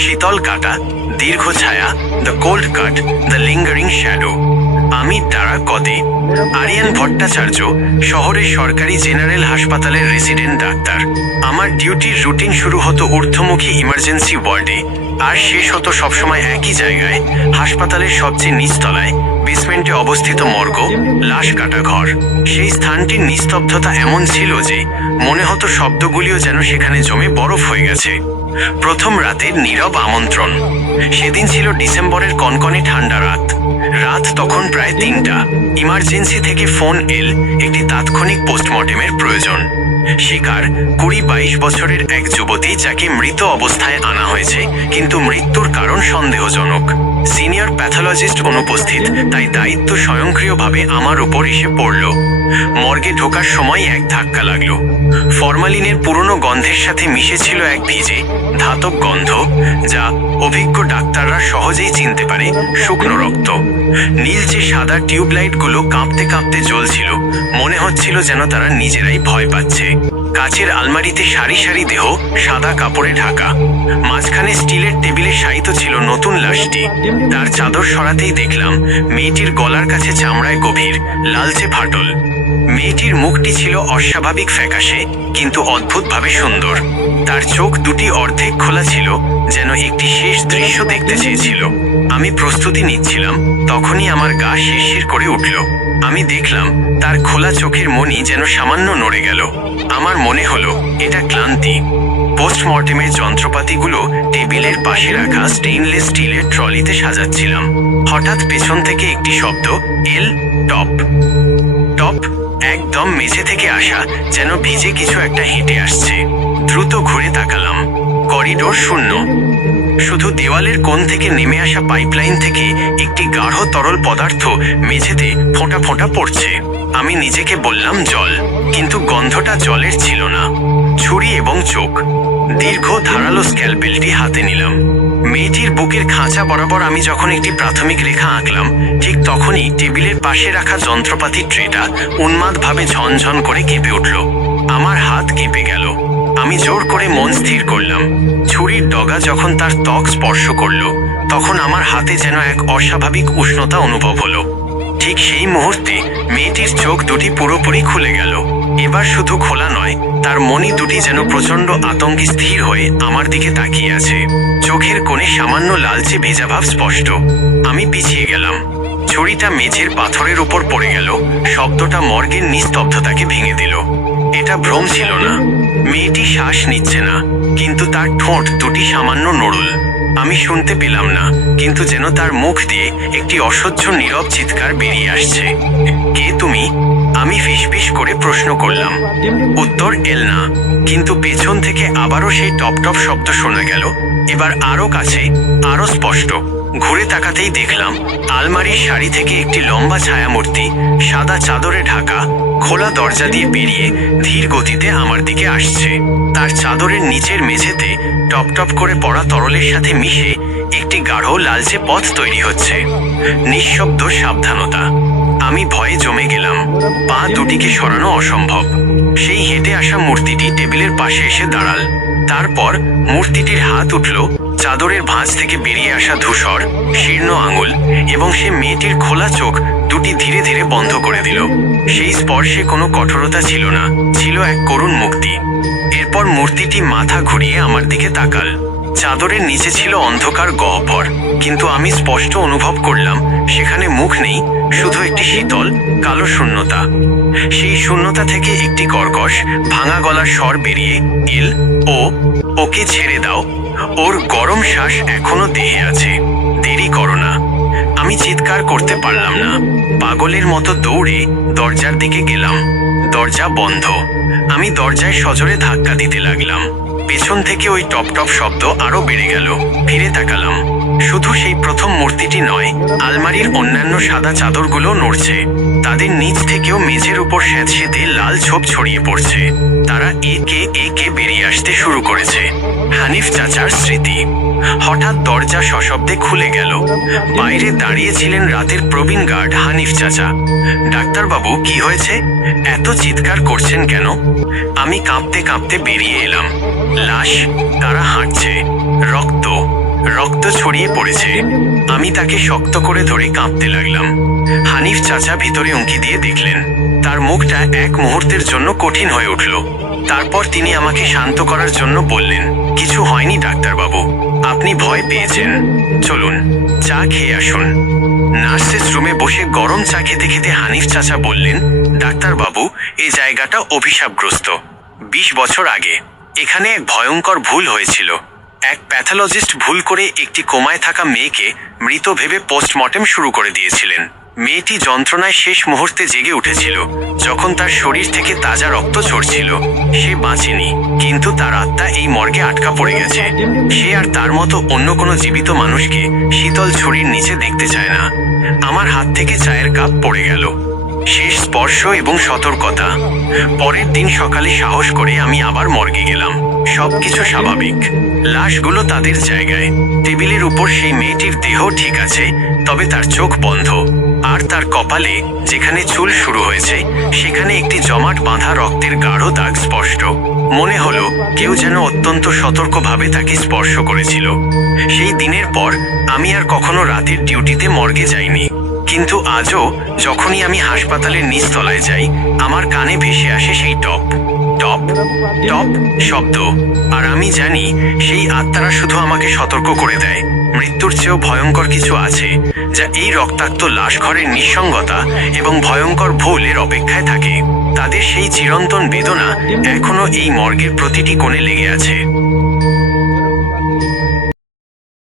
শীতল কাটা, দীর্ঘ ছায়া the cold cut the lingering shadow আমি তারা কদে, আরিয়ান ভট্টাচার্য, শহরের সরকারি জেনারেল হাসপাতালের রেসিডেন্ট ডাক্তার। আমার ডিউটির রুটিন শুরু হতো ঊর্ধ্বমুখী ইমার্জেন্সি ওয়ার্ডে আর শেষ হতো সবসময় একই জায়গায়, হাসপাতালের সবচেয়ে নিচতলায়। বেসমেন্টে অবস্থিত মর্গ, লাশ কাটা ঘর। সেই স্থানটির নিস্তব্ধতা এমন ছিল যে মনে হতো শব্দগুলিও যেন সেখানে জমে বরফ হয়ে গেছে। প্রথম রাতের নীরব আমন্ত্রণ। সেদিন ছিল ডিসেম্বরের কনকনে ঠান্ডা রাত। রাত তখন প্রায় তিনটা। ইমার্জেন্সি থেকে ফোন এল একটি তাৎক্ষণিক পোস্টমর্টেমের প্রয়োজন। শিকার কুড়ি বাইশ বছরের এক যুবতী যাকে মৃত অবস্থায় আনা হয়েছে, কিন্তু মৃত্যুর কারণ সন্দেহজনক। সিনিয়র প্যাথোলজিস্ট অনুপস্থিত, তাই দায়িত্ব স্বয়ংক্রিয়ভাবে আমার উপর এসে পড়ল। মর্গে ঢোকার সময় এক ধাক্কা লাগল। ফরমালিনের পুরনো গন্ধের সাথে মিশেছিল এক ভিজে, ধাতব গন্ধ, যা অভিজ্ঞ ডাক্তাররা সহজেই চিনতে পারে, শুকনো রক্ত। নীলচে সাদা টিউবলাইটগুলো কাঁপতে কাঁপতে জ্বলছিল, মনে হচ্ছিল যেন তারা নিজেরাই ভয় পাচ্ছে। কাচের আলমারিতে সারি সারি দেহ, সাদা কাপড়ে ঢাকা। মাঝখানে স্টিলের টেবিলে শায়িত ছিল নতুন লাশটি। তার চাদর সরাতেই দেখলাম, মেয়েটির গলার কাছে চামড়ায় গভীর, লালচে ফাটল। মেয়েটির মুখটি ছিল অস্বাভাবিক ফ্যাকাশে, কিন্তু অদ্ভুতভাবে সুন্দর। তার চোখ দুটি অর্ধেক খোলা ছিল, যেন একটি শেষ দৃশ্য দেখতে চেয়েছিল। আমি প্রস্তুতি নিচ্ছিলাম, তখনই আমার গা শিরশির করে উঠল। আমি দেখলাম তার খোলা চোখের মনি যেন সামান্য নড়ে গেল। আমার মনে হলো, এটা ক্লান্তি। পোস্টমর্টেমের যন্ত্রপাতিগুলো টেবিলের পাশে রাখা স্টেইনলেস স্টিলের ট্রলিতে সাজাচ্ছিলাম। হঠাৎ পেছন থেকে একটি শব্দ এল টপ টপ একদম মেঝে থেকে আসা, যেন ভিজে কিছু একটা হেঁটে আসছে। দ্রুত ঘুরে তাকালাম। করিডোর শূন্য। শুধু দেওয়ালের কোণ থেকে নেমে আসা পাইপলাইন থেকে একটি গাঢ় তরল পদার্থ মেঝেতে ফোঁটা ফোঁটা পড়ছে। আমি নিজেকে বললাম জল, কিন্তু গন্ধটা জলের ছিল না। ছুরি এবং চোখ। দীর্ঘ ধারালো স্ক্যালপেলটি হাতে নিলাম। মেয়েটির বুকের খাঁচা বরাবর আমি যখন একটি প্রাথমিক রেখা আঁকলাম, ঠিক তখনই টেবিলের পাশে রাখা যন্ত্রপাতির ট্রেটা উন্মাদভাবে ঝনঝন করে কেঁপে উঠল। আমার হাত কেঁপে গেল। আমি জোর করে মন স্থির করলাম। ছুরির ডগা যখন তার ত্বক স্পর্শ করল, তখন আমার হাতে যেন এক অস্বাভাবিক উষ্ণতা অনুভব হলো। ঠিক সেই মুহূর্তে মেয়েটির চোখ দুটি পুরোপুরি খুলে গেল। এবার শুধু খোলা নয়, তার মনি দুটি যেন প্রচণ্ড আতঙ্কে স্থির হয়ে আমার দিকে তাকিয়ে আছে। চোখের কোণে সামান্য লালচে ভেজা ভাব স্পষ্ট। আমি পিছিয়ে গেলাম। ছুরিটা মেঝের পাথরের উপর পড়ে গেল। শব্দটা মর্গের নিস্তব্ধতাকে ভেঙে দিল। এটা ভ্রম ছিল না। মেয়েটি শ্বাস নিচ্ছে না, কিন্তু তার ঠোঁট দুটি সামান্য নড়ল। আমি শুনতে পেলাম না, কিন্তু যেন তার মুখ দিয়ে একটি অসহ্য নীরব চিৎকার বেরিয়ে আসছে। কে তুমি? আমি ফিসফিস করে প্রশ্ন করলাম। উত্তর এল না কিন্তু পেছন থেকে আবারও সেই টপ টপ শব্দ শোনা গেল। এবার আরও কাছে, আরও স্পষ্ট। ঘুরে তাকাতেই দেখলাম, আলমারির শাড়ি থেকে একটি লম্বা ছায়ামূর্তি, সাদা চাদরে ঢাকা খোলা দরজা দিয়ে বেরিয়ে ধীর গতিতে আমার দিকে আসছে। তার চাদরের নিচের মেঝেতে টপ টপ করে পড়া তরলের সাথে মিশে একটি গাঢ় লালচে পথ তৈরি হচ্ছে। নিঃশব্দ সাবধানতা। আমি ভয়ে জমে গেলাম। পা দুটিকে সরানো অসম্ভব। সেই হেঁটে আসা মূর্তিটি টেবিলের পাশে এসে দাঁড়াল। তারপর মূর্তিটির হাত উঠল চাদরের ভাঁজ থেকে বেরিয়ে আসা ধূসর, শীর্ণ আঙুল এবং সে মেয়েটির খোলা চোখ দুটি ধীরে ধীরে বন্ধ করে দিল। সেই স্পর্শে কোনো কঠোরতা ছিল না, ছিল এক করুণ মুক্তি। এরপর মূর্তিটি মাথা ঘুরিয়ে আমার দিকে তাকাল। চাদরের নিচে ছিল অন্ধকার গহ্বর, কিন্তু আমি স্পষ্ট অনুভব করলাম, সেখানে মুখ নেই, শুধু একটি শীতল, কালো শূন্যতা। সেই শূন্যতা থেকে একটি কর্কশ, ভাঙা গলার স্বর বেরিয়ে ইল ও, ওকে ছেড়ে দাও। ওর গরম শ্বাস এখনও দেহে আছে। দেরি করো না। আমি চিৎকার করতে পারলাম না। পাগলের মতো দৌড়ে দরজার দিকে গেলাম। দরজা বন্ধ। আমি দরজায় সজোরে ধাক্কা দিতে লাগলাম। পেছন থেকে ওই টপ টপ শব্দ আরও বেড়ে গেল। ফিরে তাকালাম। শুধু সেই প্রথম মূর্তিটি নয়, আলমারির অন্যান্য সাদা চাদরগুলো নড়ছে। তাদের নিচ থেকেও মেঝের উপর স্যাঁতসেঁতে লাল ছোপ ছড়িয়ে পড়ছে। তারা একে একে বেরিয়ে আসতে শুরু করেছে। হানিফ চাচার স্মৃতি। হঠাৎ দরজা সশব্দে খুলে গেল। বাইরে দাঁড়িয়েছিলেন রাতের প্রবীণ গার্ড হানিফ চাচা। ডাক্তারবাবু, কি হয়েছে? এত চিৎকার করছেন কেন? আমি কাঁপতে কাঁপতে বেরিয়ে এলাম। লাশ, তারা হাঁটছে। রক্ত রক্ত ছড়িয়ে পড়েছে। আমি তাকে শক্ত করে ধরে কাঁপতে লাগলাম। হানিফ চাচা ভিতরে উঁকি দিয়ে দেখলেন। তার মুখটা এক মুহূর্তের জন্য কঠিন হয়ে উঠল। তারপর তিনি আমাকে শান্ত করার জন্য বললেন, কিছু হয়নি, ডাক্তারবাবু। আপনি ভয় পেয়েছেন। চলুন, চা খেয়ে আসুন। নার্সেস রুমে বসে গরম চা খেতে খেতে হানিফ চাচা বললেন, ডাক্তারবাবু এই জায়গাটা অভিশাপগ্রস্ত। বিশ বছর আগে, এখানে এক ভয়ঙ্কর ভুল হয়েছিল। এক প্যাথোলজিস্ট ভুল করে একটি কোমায় থাকা মেয়েকে মৃত ভেবে পোস্টমর্টেম শুরু করে দিয়েছিলেন। মেয়েটি যন্ত্রণায় শেষ মুহূর্তে জেগে উঠেছিল। যখন তার শরীর থেকে তাজা রক্ত ঝরছিল, সে বাঁচেনি। কিন্তু তার আত্মা এই মর্গে আটকা পড়ে গেছে। সে আর তার মতো অন্য কোনো জীবিত মানুষকে শীতল ছড়ির নিচে দেখতে চায় না। আমার হাত থেকে চায়ের কাপ পড়ে গেল। শেষ স্পর্শ এবং সতর্কতা। পরের দিন সকালে সাহস করে আমি আবার মর্গে গেলাম। সবকিছু স্বাভাবিক। লাশগুলো তাদের জায়গায়। টেবিলের উপর সেই মেয়েটির দেহ ঠিক আছে, তবে তার চোখ বন্ধ। আর তার কপালে, যেখানে চুল শুরু হয়েছে, সেখানে একটি জমাট বাঁধা রক্তের গাঢ় দাগ স্পষ্ট। মনে হলো, কেউ যেন অত্যন্ত সতর্কভাবে তাকে স্পর্শ করেছিল। সেই দিনের পর, আমি আর কখনো রাতের ডিউটিতে মর্গে যাইনি। কিন্তু আজও, যখনই আমি হাসপাতালের নিচতলায় যাই, আমার কানে ভেসে আসে সেই টপ। টপ টপ শব্দ। আর আমি জানি সেই আত্মারা শুধু আমাকে সতর্ক করে দেয়। মৃত্যুর চেয়েও ভয়ঙ্কর কিছু আছে, যা এই রক্তাক্ত লাশ ঘরের নিঃসঙ্গতা এবং ভয়ঙ্কর ভুলের অপেক্ষায় থাকে। তাদের সেই চিরন্তন বেদনা এখনও এই মর্গের প্রতিটি কোণে লেগে আছে।